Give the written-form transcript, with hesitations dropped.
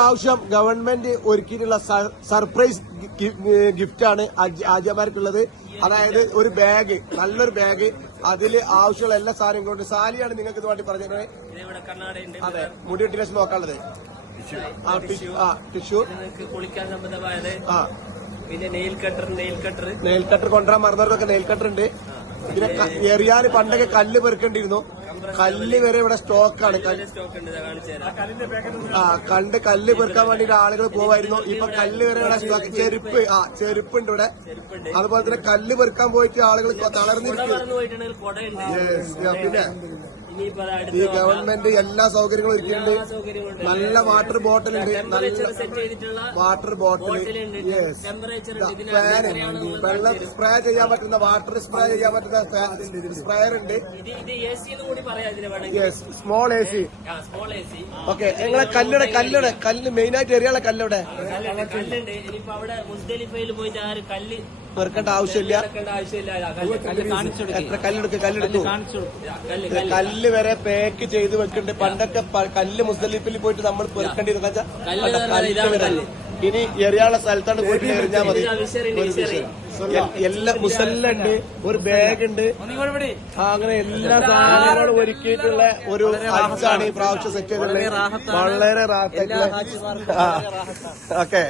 പ്രാവശ്യം government ഒരുക്കിയിട്ടുള്ള surprise ഗിഫ്റ്റാണ് ആജിമാർക്കുള്ളത്. അതായത് ഒരു ബാഗ്, നല്ലൊരു ബാഗ്, അതിൽ ആവശ്യമുള്ള എല്ലാ സാധനങ്ങളും. സാലിയാണ് നിങ്ങൾക്ക് ഇത് വേണ്ടി പറഞ്ഞത്. അതെ, മുടി വെട്ടി ലക്ഷം നോക്കാനുള്ളത്. ടിഷ്യൂ, കുളിക്കാൻ സംബന്ധമായത്, പിന്നെ നെയിൽ നെയിൽ കട്ടർ കൊണ്ടുവരാൻ മറന്നവർക്കൊക്കെ നെയിൽ കട്ടർ ഉണ്ട്. പിന്നെ എറിയാൻ പണ്ടൊക്കെ കല്ല് പെറുക്കേണ്ടിയിരുന്നു. കല്ല് വരെ ഇവിടെ സ്റ്റോക്കാണ്. കല്ല് പെറുക്കാൻ വേണ്ടിട്ട് ആളുകൾ പോവായിരുന്നു. ഇപ്പൊ കല്ല് വരെ ഇവിടെ സ്റ്റോക്ക്. ചെരുപ്പുണ്ട് ഇവിടെ. അതുപോലെ തന്നെ കല്ല് പെറുക്കാൻ പോയിട്ട് ആളുകൾ തളർന്നിരിക്കും. പിന്നെ ഈ ഗവൺമെന്റ് എല്ലാ സൗകര്യങ്ങളും ഒരുക്കിയിട്ടുണ്ട്. നല്ല വാട്ടർ ബോട്ടിൽ ഉണ്ട്. നല്ല വാട്ടർ ബോട്ടിൽ, ഫാന്, വെള്ളം സ്പ്രേ ചെയ്യാൻ പറ്റുന്ന, വാട്ടർ സ്പ്രേ ചെയ്യാൻ പറ്റുന്ന സ്പ്രേയർ ഉണ്ട്. Small AC. ഓക്കെ, നിങ്ങളെ കല്ല് മെയിനായിട്ട് എറിയാനുള്ള കല്ലിവിടെ പെറുക്കേണ്ട ആവശ്യമില്ല. എത്ര കല്ലെടുത്തു കല്ല് വരെ പാക്ക് ചെയ്ത് വെക്കുന്നുണ്ട്. പണ്ടൊക്കെ കല്ല് മുസ്ദലിഫിൽ പോയിട്ട് നമ്മൾ പെറുക്കേണ്ടിരുന്ന കല്ല് വരെ ഇനി എറിയാനുള്ള സ്ഥലത്താണ് പോയിട്ട് എറിഞ്ഞാൽ മതി. എല്ലാ മുസല്ലുണ്ട്, ഒരു ബാഗ് ഉണ്ട്, അങ്ങനെ എല്ലാ സാധനങ്ങളും ഒരുക്കിയിട്ടുള്ള ഒരു ഹജ്ജാണ് ഈ പ്രാവശ്യം സെറ്റ് ചെയ്തിട്ടുള്ളത്. വളരെ റാഹത്തായിട്ടുള്ള. ഓക്കെ.